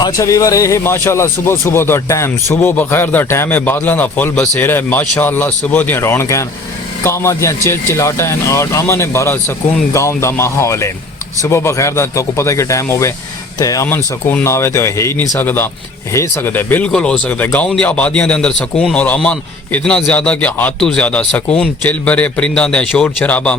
अच्छा वीवर ये माशाल्लाह सुबह सुबह का टाइम सुबह बखैर का टाइम है बादलों का फुल बसेरा है माशाल्लाह सुबह दी रौनक हैं कामां दियां चिलचिलाहटां हैं और अमन भरा सकून गाँव का माहौल है सुबह बखैर का तो पता है कि टाइम होवे तो अमन सकून ना आवे तो है ही नहीं सकता है सकता है बिल्कुल हो सकता है गाँव दी आबादियों के अंदर सकून और अमन इतना ज़्यादा कि हाथों ज़्यादा सकून चिल भरे परिंदा दे शोर शराबा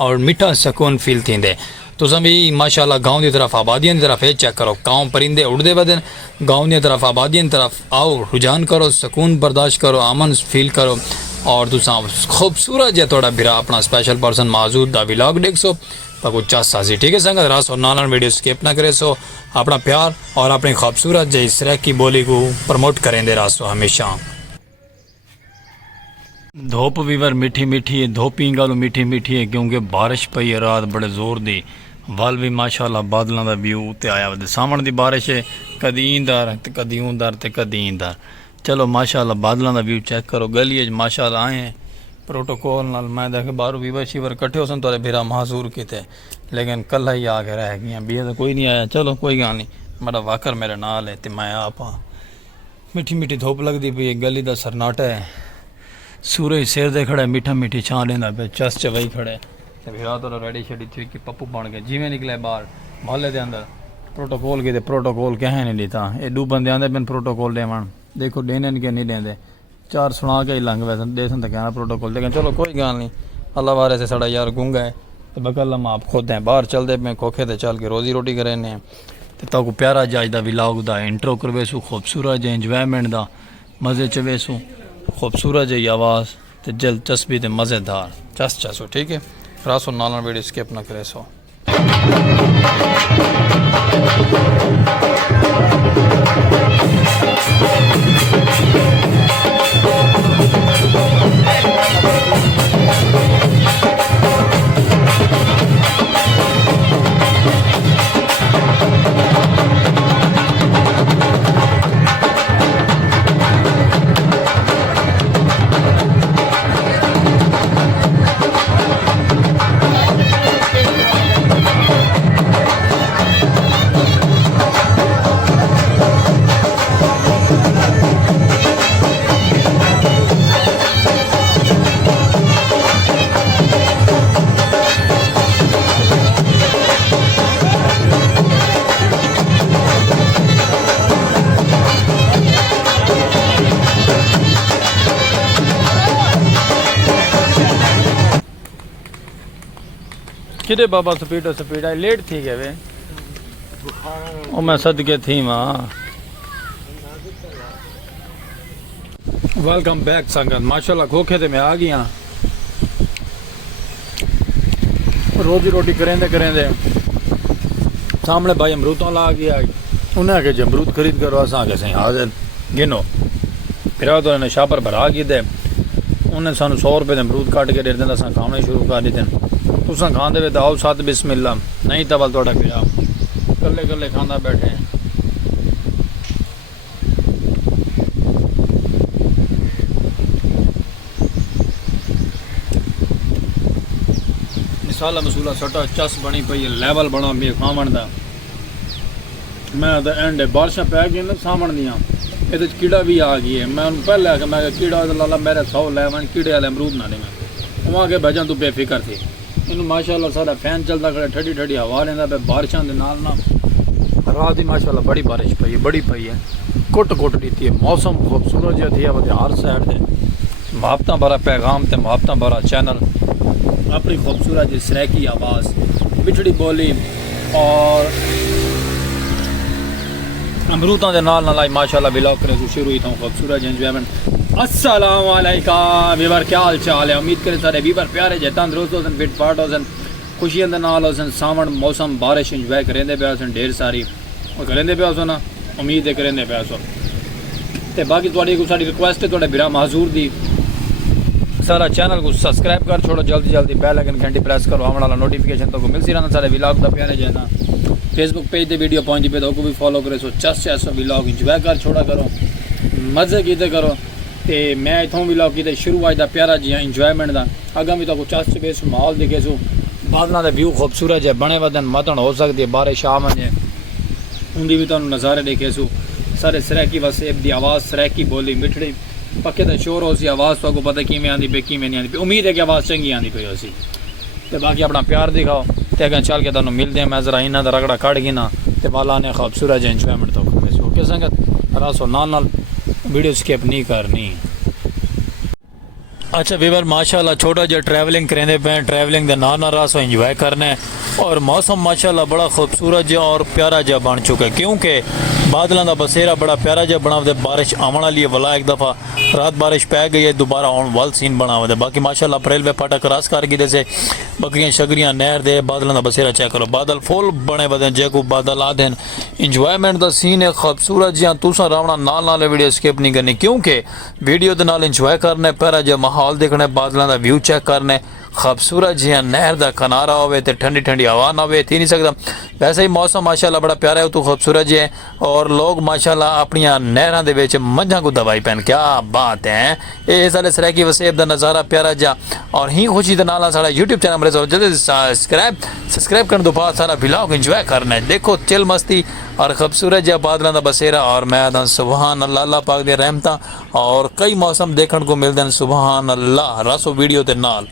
और मीठा सकून फील थींदे तुम भी माशाल्लाह गाँव की तरफ आबादियों की तरफ ये चेक करो गाँव परिंदे उड़ते बदन गाँव की तरफ आबादियों की तरफ आओ रुझान करो सकून बर्दाश्त करो अमन फील करो और तुसा खूबसूरत जो थोड़ा बिरा अपना स्पेशल पर्सन मौजूद दा व्लॉग देख सो तो चस सासी ठीक है संगत रास और नाल वीडियो स्किप ना करे सो अपना प्यार और अपनी खूबसूरत जय सराक की बोली को प्रमोट करें दे रासो हमेशा धूप वीवर मीठी मीठी है धोपी गल मीठी मीठी है क्योंकि बारिश पई है रात बड़े जोर दी वल भी माशाल्लाह बादलों का व्यू उत्ते आया वा सामने दी बारिश है कदी इंदार ते कदी ऊंदार ते कदी इंदार चलो माशाल्लाह बादलों का व्यू चेक करो गली माशाल्लाह आए हैं प्रोटोकॉल नाल मैं देखे बाहरों वीवर शीवर कट्ठे होसन तो फिर माजूर किते लेकिन कल ही आके रह गई भी तो कोई नहीं आया चलो कोई गल नहीं मेरा वाकर मेरे नाल है तो मैं आप मीठी मीठी धुप लगती पई गली का सरनाटा है सूरज सिर दे खड़े मीठा मीठी छां लेंदा पे चस चवई खड़े तो फिर तो रेडी शेडी थी कि पप्पू बन गए जिमें निकले बाहर मोहल्ले के अंदर प्रोटोकॉल की प्रोटोकॉल कह नहीं लेता ये दो बंदे आते बिन प्रोटोकॉल देवन देखो देने के नहीं देंदे चार सुना के ही लंघ वैसे दे सन तो कहना प्रोटोकॉल लेकिन चलो कोई गल नहीं अल्लाह वारे से साड़ा यार गूंगा है तो बकल हम आप खुद हैं बाहर चलते पे खोखे ते चल के रोजी रोटी करें तो को प्यारा जज का व्लॉग का इंट्रो करवेसू खूबसूरत जो इंजॉयमेंट का मज़े च वेसू खूबसूरत जी आवाज़ तो दिलचस्पी तो मज़ेदार चस चसो ठीक है रासो नाल वीडियो स्किप ना करे सो किरे बाबा स्पीडो स्पीड आई लेट थी गए वे ओ मैं सदके थी माँ वेलकम बैक संगत माशाल्लाह खोखे ते मैं आ गया रोजी रोटी करेंदे करेंदे सामने भाई अमरूदों ला गया उन्हें आके अमरूद खरीद करो असा आके सही हाजिर गिनो फिर तो उन्हें शापर भरा की दे उन्हें सानू 100 रुपये अमरूद काट के दे देना असा खाने शुरू कर देते तुसा खाते वे तो आओ साथ बिस्मिल्ला नहीं तो वाल थोड़ा क्या कल्ले कल्ले खाना बैठे मिसाला मसूला सटा चस बनी पई लेवल बना भी खावन का मैं तो एंड बारिशा पै गई ना सामन दियाँ ये कीड़ा भी आ गई है मैं पहले आके मैं कीड़ा लाला मेरे 100 लेवन कीड़े वाले अमरूद ना दे मैं वहाँ के भजन तू बेफिक्र थी इन माशाल्लाह सारा फैन चलता खड़ा ठंडी ठंडी हवा लेंदा पे बारिशों के नाल ना रात ही माशाल्लाह बड़ी बारिश पई है बड़ी पई है कुट कुट दी थी मौसम खूबसूरत जो थी वो हर साइड से मुहब्बत भरा पैगाम ते मुहब्बत भरा चैनल अपनी खूबसूरत जी सराकी आवाज़ मिठड़ी बोली और अमरूदों के नाल नाल माशाल्लाह व्लॉग करे शुरू हुई था खूबसूरत एंजॉयमेंट अस्सलाम वालेकुम वीवर क्या हाल चाल है उम्मीद करें सारे वीवर प्यारे जे तंदुरुस्त होसन फिट फाट होसन खुशियों के नाल होसन सावन मौसम बारिश इंजॉय करेंदे पे होसन ढेर सारी और करेंदे पे होसन उम्मीद है करेंदे पे होसन ते बाकी थोड़ी को साडी रिक्वेस्ट है थोड़े बिरा माजूर दी सारा चैनल को सब्सक्राइब कर छोड़ो जल्दी जल्दी बेल आइकन घंटी प्रेस करो आने वाला नोटिफिकेशन तो को मिलती रहना सारे व्लॉग का प्यारे जे ना फेसबुक पेज पे वीडियो पहुंची पे तो को भी फॉलो करे सो चस चस व्लॉग इंजॉय कर छोड़ा करो मज़े कीते करो ते मैं इतों व्लॉग की शुरू आज का प्यारा जी इंजॉयमेंट का अगर भी तो चस बेस माहौल दिखे सो बादलों का व्यू खूबसूरत है बने वदन मतन हो सकती है बारिश आ वजे उनकी भी तुम नज़ारे देखे सू सारे सरैकी वसेब की आवाज़ सरैकी बोली मिठड़ी पक्के तो शोर हो सी आवाज़ तो पता किमें आती पे किमें नहीं आती पे उम्मीद है कि आवाज़ चंगी आती पई होसी तो बाकी अपना प्यार दिखाओ तो अगर चल के तुम मिलते हैं मैं जरा इन्हों का रगड़ा कट गई ना तो वाला ने खूबसूरत इंजॉयमेंट तो ओके संगत रासो नाल वीडियो स्किप नहीं करनी। अच्छा वीवर माशाल्लाह छोटा जो ट्रैवलिंग करेंदे पे ट्रैवलिंग के नाल रासो इंजॉय करने और मौसम माशाल्लाह बड़ा खूबसूरत जो और प्यारा जहा बन चुका है क्योंकि बादलों का बसेरा बड़ा प्यारा जहा बना हुआ बारिश आने वाली है वाला एक दफ़ा रात बारिश पै गई है दोबारा आने वाल सीन बना हुआ बाकी माशाल्लाह रेलवे फाटक क्रॉस कर गई से बकरियां शकरियां नहर दे बादलों का बसेरा चेक करो बादल फुल बने बदे जे को बादल आ देन इंजॉयमेंट का सीन है खूबसूरत जिहा तुसा रावना नाल वीडियो स्किप नहीं करनी क्योंकि वीडियो के नाल इंजॉय करने प्यारा जहा माहौल देखने बादलों का व्यू चेक करने खूबसूरत जिहा नहर का किनारा होवे ते ठंडी ठंडी हवा ना होवे थी नहीं सकता वैसे ही मौसम माशाल्लाह बड़ा प्यारा है तो खूबसूरत जी है और लोग माशाल्लाह अपनी नहरों के विच मझां को दवाई पैन क्या बात है ये सारे सरैकी वसेब का नज़ारा प्यारा जा और ही खुशी के नाल सारा यूट्यूब चैनल मेरे जल्दी सब्सक्राइब करने तो बाद सारा व्लॉग इंजॉय करना है देखो चिल मस्ती और खूबसूरत जहा बादलों का बसेरा और मैं सुबहान अल्लाह अल्लाह पाक दी रहमतां और कई मौसम देखने को मिलते हैं सुबहान अल्लाह रसो वीडियो के नाल।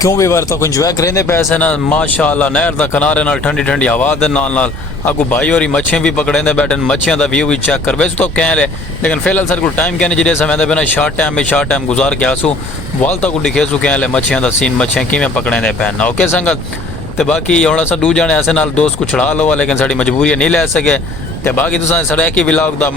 क्यों भी बार तक इंजॉय करेंगे पैसे ना माशाल्लाह नहर का किनारे नाल ठंडी ठंडी हवा के नाल अगू भाई और मच्छियां भी पकड़ेंगे बैठे मच्छियां का व्यू भी चेक कर वैसे तो कह ले लेकिन फिलहाल सर को टाइम कहने जिस समय बिना शार्ट टाइम गुजार के आसूँ वाल तक दिखे सू कह ले मच्छियां का सीन मच्छियां किमें पकड़ेंगे पैन ओके संगत तो बाकी हम अस दू जने ऐसे नाल दोस्त को छड़ा लो लेकिन साड़ी मजबूरी नहीं लै सके तो बाकी तुम सरैकी व्लॉग का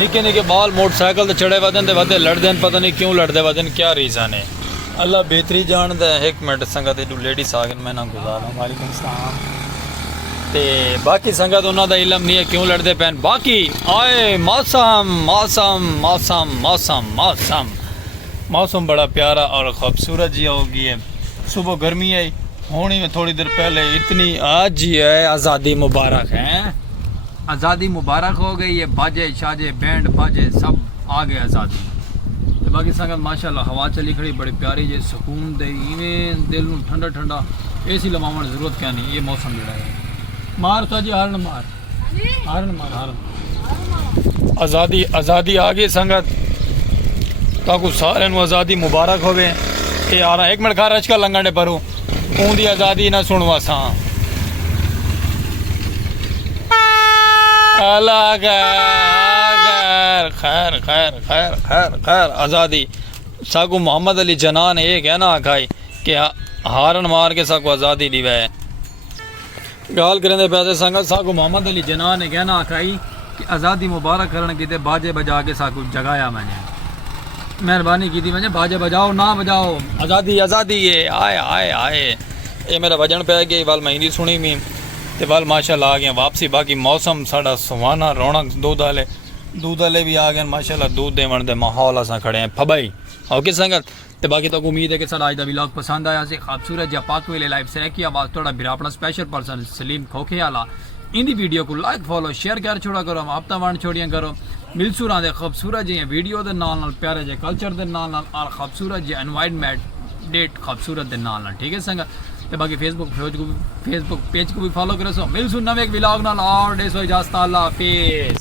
निके निके बाल मोटरसाइकिल तो चढ़े वदन तो वधे लड़ते पता नहीं क्यों लड़ते वदन क्या रीज़न है अल्लाह बेहतरी जानता है। एक मिनट संगत एडू लेडीज आ गए मैं ना गुजार वालेकुम सलाम ते बाकी संगत उन्होंने इलम नहीं है क्यों लड़ते पैन बाकी आए मौसम मौसम मौसम मौसम मौसम मौसम बड़ा प्यारा और ख़ूबसूरत जी हो गई है सुबह गर्मी आई होनी में थोड़ी देर पहले इतनी आज ही है आज़ादी मुबारक है आज़ादी मुबारक हो गई है बाजे शाजे बैंड बाजे सब आ गए आज़ादी तो बाकी संगत माशाल्लाह हवा चली खड़ी बड़ी प्यारी जे सुकून दे इवें दिल में ठंडा ठंडा एसी लवावन जरूरत क्या नहीं ये मौसम जड़ा है मार तो जी हारन मार आज़ादी आज़ादी आ गई संगत ताकू सारे आज़ादी मुबारक होवे ये आ रहा एक मिनट खा रच का लंगने पर ऊँदी आज़ादी ना सुनवा सा खैर खैर खैर खैर खैर आज़ादी साकू मोहम्मद अली जनान ये कहना आखाई कि हारन मार के साकू आज़ादी दिवा है गाल करें पैसे संगत साकू मोहम्मद अली जनान ने कहना आखाई कि आज़ादी मुबारक करने की बाजे बजा के साकू जगाया मैंने मेहरबानी की थी मैंने बाजे बजाओ ना बजाओ आज़ादी आज़ादी ये आए आए आए ये मेरा वजन पै गया वाल मैं हिंदी सुनी मी ते वाल माशाल्लाह आ गए वापसी। बाकी मौसम साड़ा सुहाना रौनक दूध वाले भी आ गए माशाल्लाह, दूध देवन दे माहौल असां खड़े हैं फबाई। ओके संगत, ते बाकी तो उम्मीद है कि सारा आज का व्लॉग पसंद आया से खूबसूरत या पाक वेले लाइफ से की आवाज़ थोड़ा बिरा अपना स्पेशल पर्सन सलीम खोखे आला इंदी वीडियो को लाइक फॉलो शेयर कर छोड़ा करो, हफ्ता वाण छोड़ियां करो। मिलसूरा दे खूबसूरत जी वीडियो दे नाल प्यारे जे कल्चर दे नाल और खूबसूरत जी एनवायरनमेंट डेट खूबसूरत दे नाल, ठीक है संगत। ते बाकी फेसबुक पेज को भी फॉलो करो। सो मिलसू नवे व्लॉग नाल और डेसो इजाजत, अल्लाह हाफिज़।